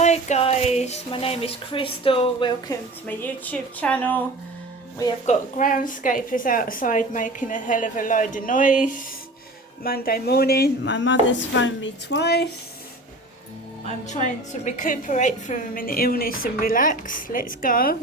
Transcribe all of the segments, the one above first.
Hi guys, my name is Crystal. Welcome to my YouTube channel. We have got groundscapers outside making a hell of a load of noise. Monday morning, my mother's phoned me twice. I'm trying to recuperate from an illness and relax. Let's go.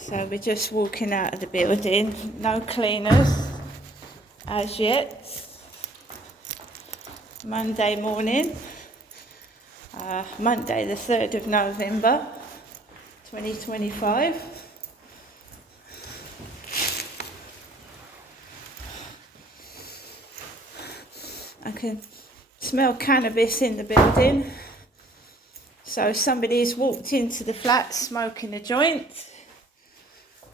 So we're just walking out of the building, no cleaners as yet. Monday morning, Monday the 3rd of November 2025. I can smell cannabis in the building. So somebody's walked into the flat smoking a joint.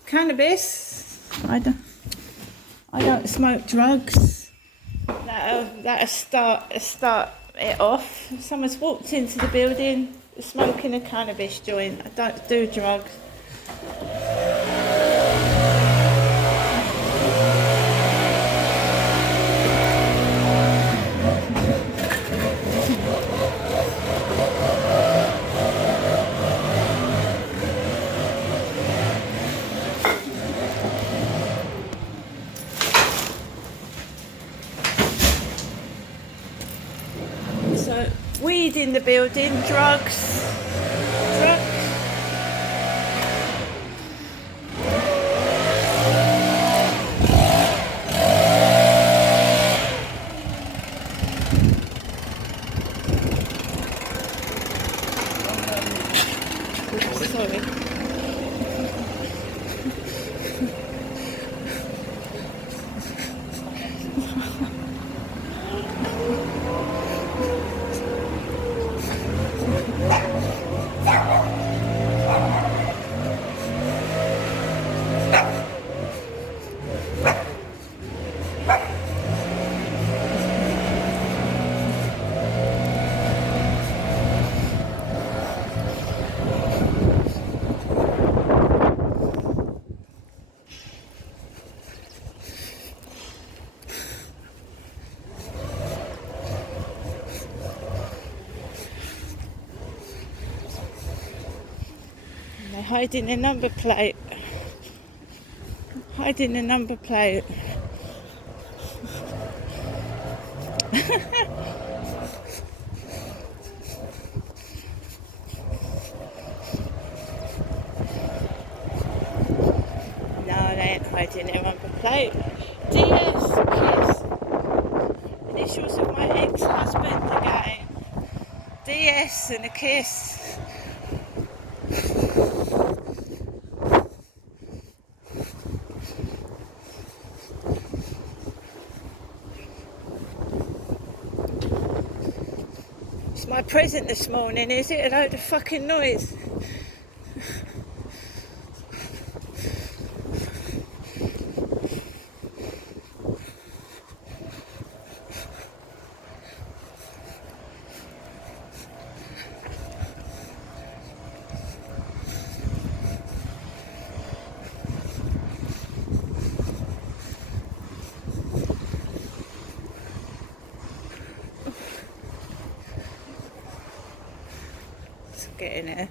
Cannabis. I don't smoke drugs. That'll start it off. Someone's walked into the building smoking a cannabis joint. I don't do drugs. So, weed in the building, drugs. Sorry. They're hiding a number plate. Hiding a number plate. No, they ain't hiding a number plate. DS, kiss. Initials of my ex-husband again. DS and a kiss. It's my present this morning, is it? A load of fucking noise. Getting it.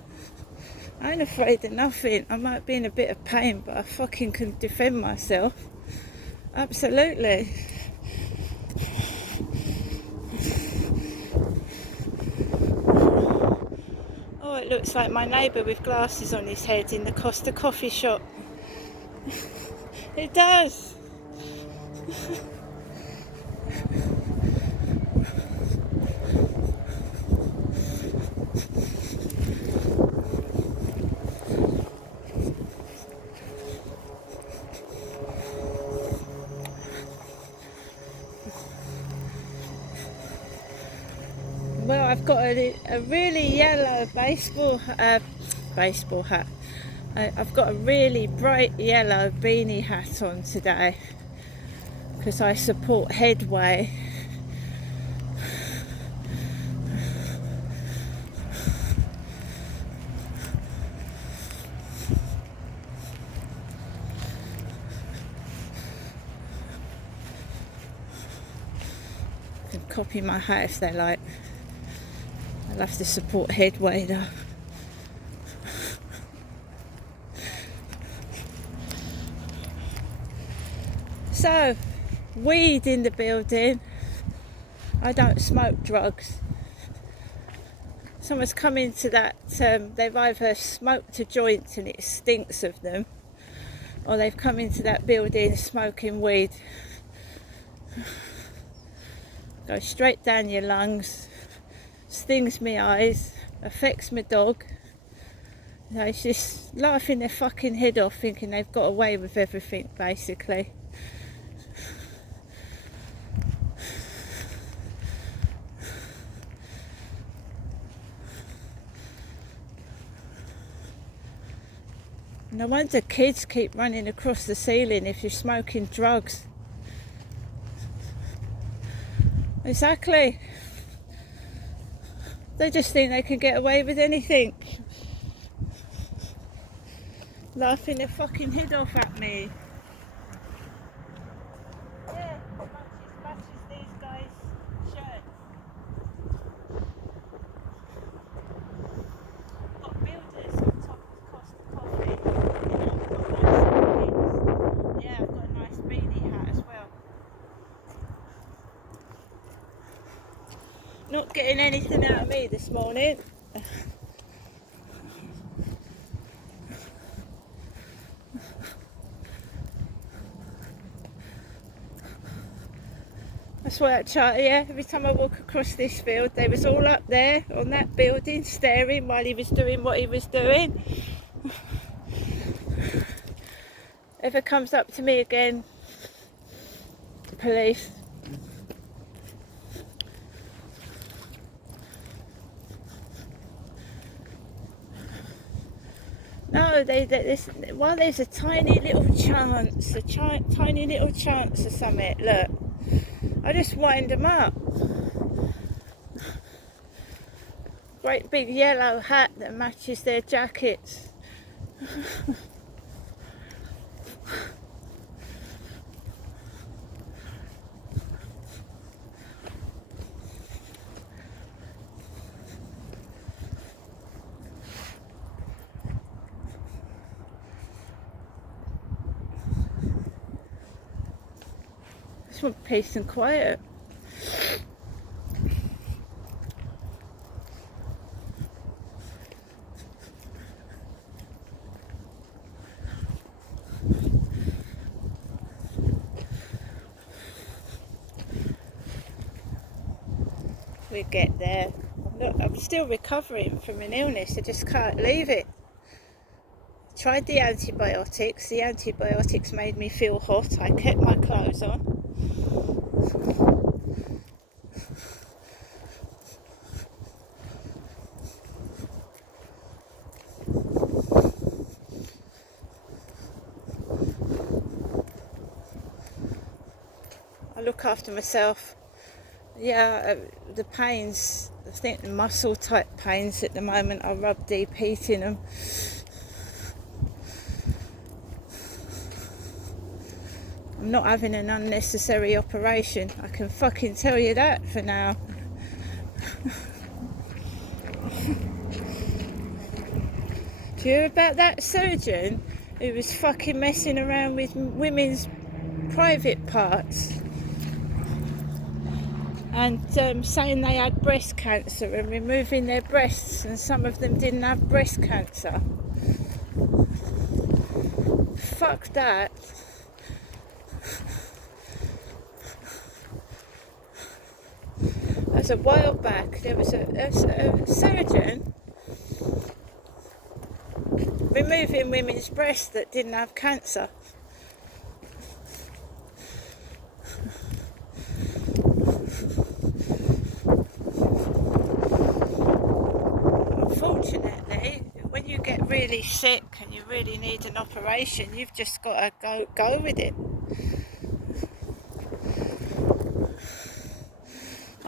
I ain't afraid of nothing. I might be in a bit of pain, but I fucking can defend myself. Absolutely. Oh, it looks like my neighbour with glasses on his head in the Costa coffee shop. It does. Well, I've got a really yellow baseball hat. I've got a really bright yellow beanie hat on today. because I support Headway. Can copy my hat if they like. I'll have to support Headway though. So, weed in the building. I don't smoke drugs. Someone's come into that, they've either smoked a joint and it stinks of them, or they've come into that building smoking weed. Goes straight down your lungs, stings my eyes, affects my dog. You know, it's just laughing their fucking head off thinking they've got away with everything basically. No wonder kids keep running across the ceiling if you're smoking drugs. Exactly. They just think they can get away with anything. Laughing their fucking head off at me. Yeah, matches these guys' shirts. Got builders on top of Costa Coffee. Yeah, I've got a nice beanie hat as well. Not getting anything out of me this morning. That's what I try, yeah. Every time I walk across this field, they was all up there on that building staring while he was doing what he was doing. If it comes up to me again, police. No, while there's a tiny little chance, tiny little chance of something, look, I just wind them up. Great big yellow hat that matches their jackets. I just want peace and quiet. We get there. I'm still recovering from an illness. I just can't leave it. Tried the antibiotics. The antibiotics made me feel hot. I kept my clothes on. I look after myself. Yeah, the pains, I think the muscle type pains at the moment, I rub deep heat in them. I'm not having an unnecessary operation, I can fucking tell you that for now. Do you hear about that surgeon who was fucking messing around with women's private parts? And saying they had breast cancer and removing their breasts, and some of them didn't have breast cancer. Fuck that. As a while back, there was a surgeon removing women's breasts that didn't have cancer. Unfortunately, when you get really sick and you really need an operation, you've just got to go with it.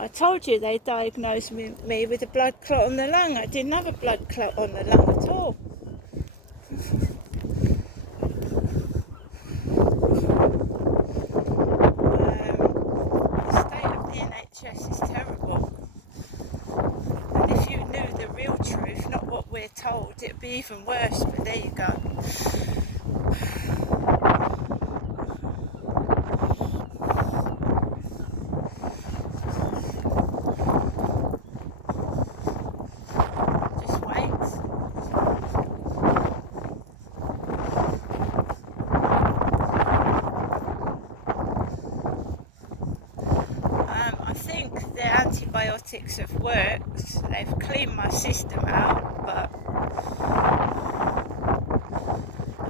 I told you they diagnosed me with a blood clot on the lung. I didn't have a blood clot on the lung at all. The state of the NHS is terrible. And if you knew the real truth, not what we're told, it'd be even worse, but there you go. Just wait. I think the antibiotics have worked. They've cleaned my system out, but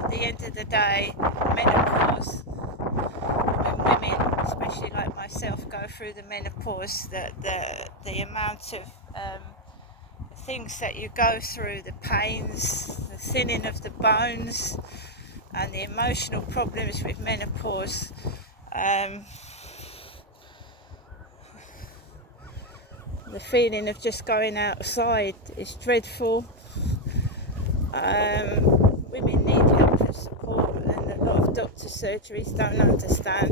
at the end of the day, menopause, when women, especially like myself, go through the menopause, the amount of things that you go through, the pains, the thinning of the bones, and the emotional problems with menopause, the feeling of just going outside is dreadful. Women need help and support, and a lot of doctor surgeries don't understand.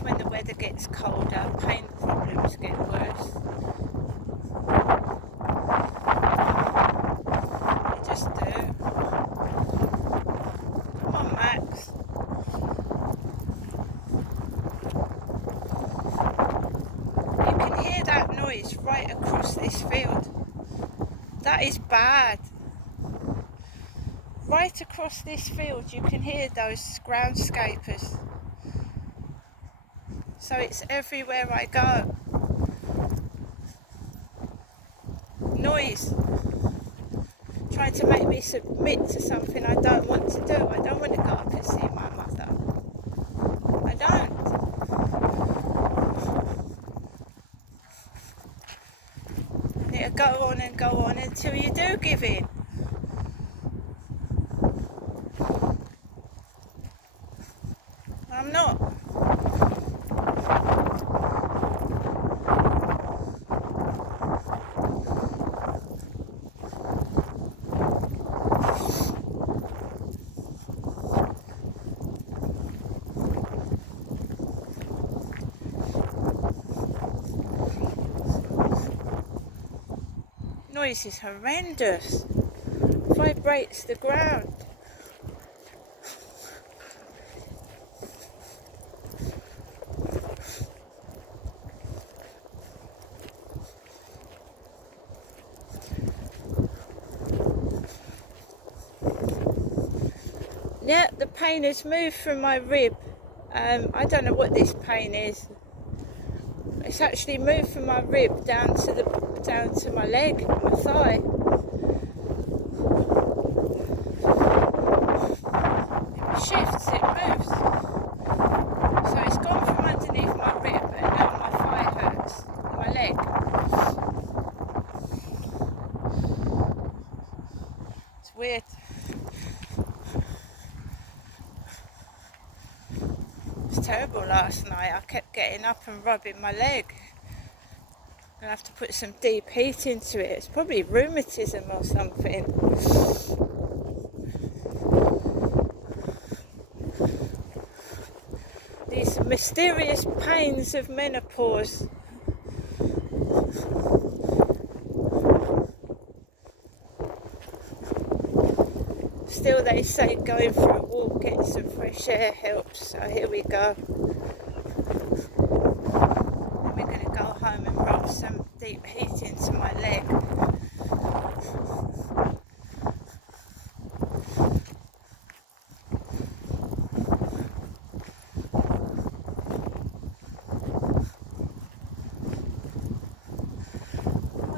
When the weather gets colder, pain problems get worse. They just do. Come on, Max. You can hear that noise right across this field. That is bad. Right across this field you can hear those groundscapers. So it's everywhere I go. Noise. Trying to make me submit to something I don't want to do. I don't want to go up and see my mother. I don't. It'll go on and go on until you do give in. I'm not. Noise is horrendous. Vibrates the ground. Yeah, the pain has moved from my rib. I don't know what this pain is. It's actually moved from my rib down to my leg, my thigh. It shifts, it moves. So it's gone from underneath my rib and now my thigh hurts, my leg. It's weird. It was terrible last night. I kept getting up and rubbing my leg. I'll have to put some deep heat into it. It's probably rheumatism or something. These mysterious pains of menopause. Still, they say going for a walk, getting some fresh air helps. So here we go. And we're going to go home and rub some deep heat into my leg.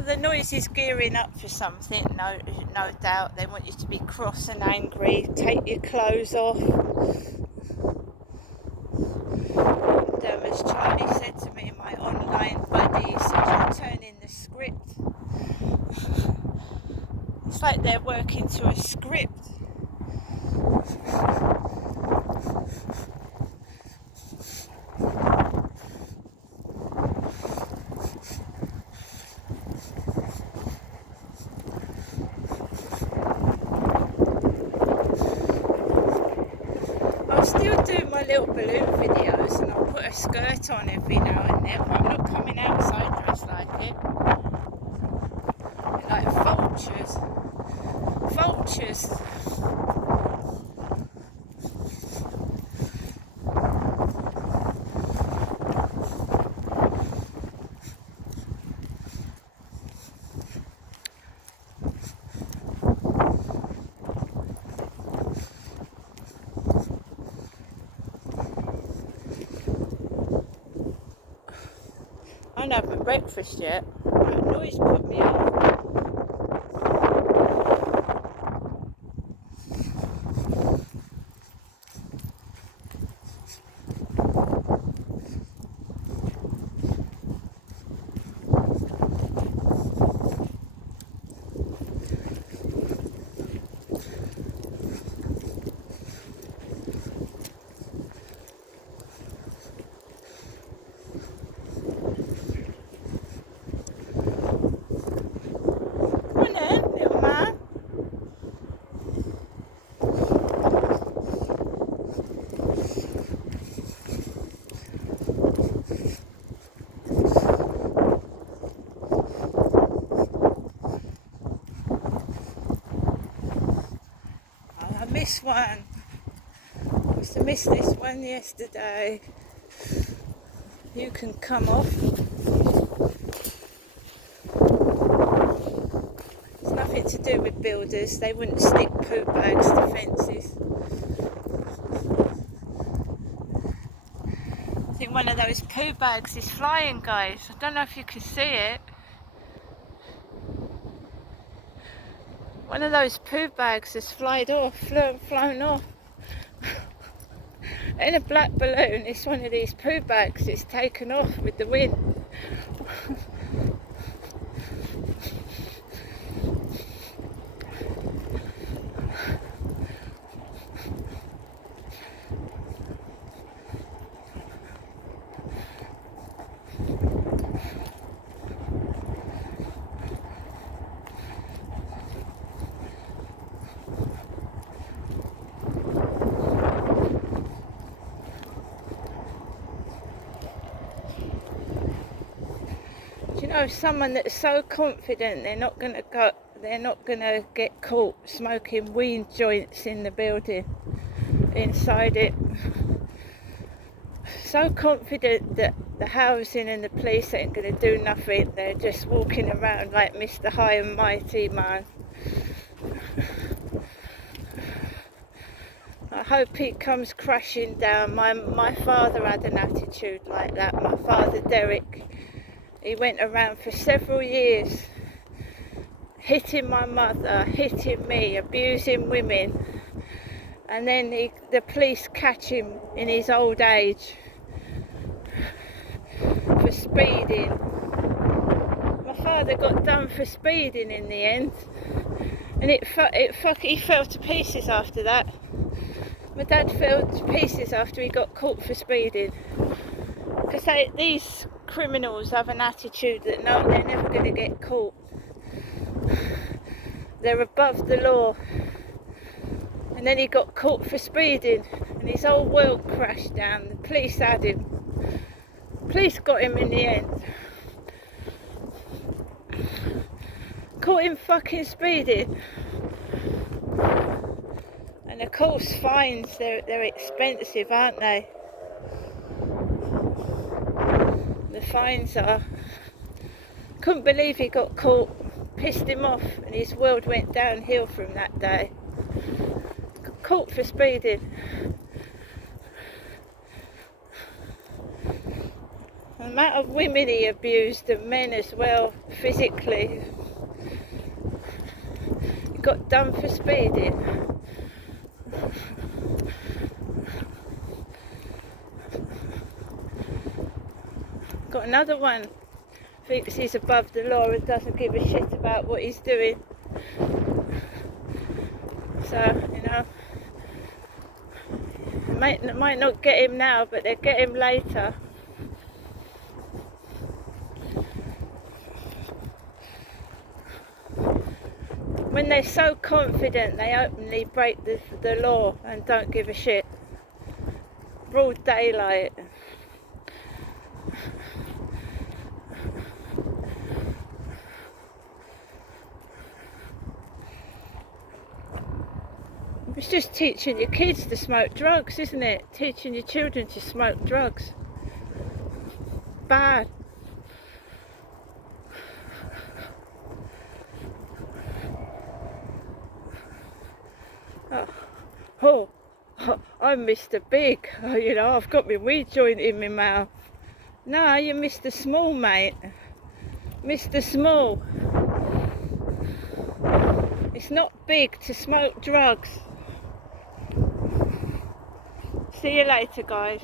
The noise is gearing up for something, no doubt. They want you to be cross and angry, take your clothes off. And as Charlie said to me, my online buddy, he said, you're turning the script. It's like they're working to a script. I'll still do my little balloon videos and I'll put a skirt on every now and then, but I'm not coming outside dressed like it. Like vultures. Vultures. I haven't had my breakfast yet. That noise put me off. Missed one. I must have missed this one yesterday. You can come off. It's nothing to do with builders. They wouldn't stick poo bags to fences. I think one of those poo bags is flying, guys. I don't know if you can see it. One of those poo bags has flown off. In a black balloon, it's one of these poo bags. It's taken off with the wind. You know, someone that's so confident they're not going to get caught smoking weed joints in the building, inside it. So confident that the housing and the police ain't going to do nothing. They're just walking around like Mr. High and Mighty Man. I hope he comes crashing down. My father had an attitude like that. My father, Derek, he went around for several years hitting my mother, hitting me, abusing women, and then the police catch him in his old age for speeding. My father got done for speeding in the end, and he fell to pieces after that. My dad fell to pieces after he got caught for speeding, because these criminals have an attitude that no, they're never going to get caught. They're above the law. And then he got caught for speeding and his whole world crashed down. The police had him. The police got him in the end. Caught him fucking speeding. And of course fines, they're expensive, aren't they? The fines are. Couldn't believe he got caught. Pissed him off and his world went downhill from that day. Got caught for speeding. The amount of women he abused and men as well, physically. got done for speeding. Got another one, thinks he's above the law and doesn't give a shit about what he's doing. So, you know, might not get him now, but they'll get him later. When they're so confident, they openly break the law and don't give a shit. Broad daylight. It's just teaching your kids to smoke drugs, isn't it? Teaching your children to smoke drugs. Bad. Oh, I'm Mr. Big. Oh, you know, I've got my weed joint in my mouth. No, you're Mr. Small, mate. Mr. Small. It's not big to smoke drugs. See you later, guys.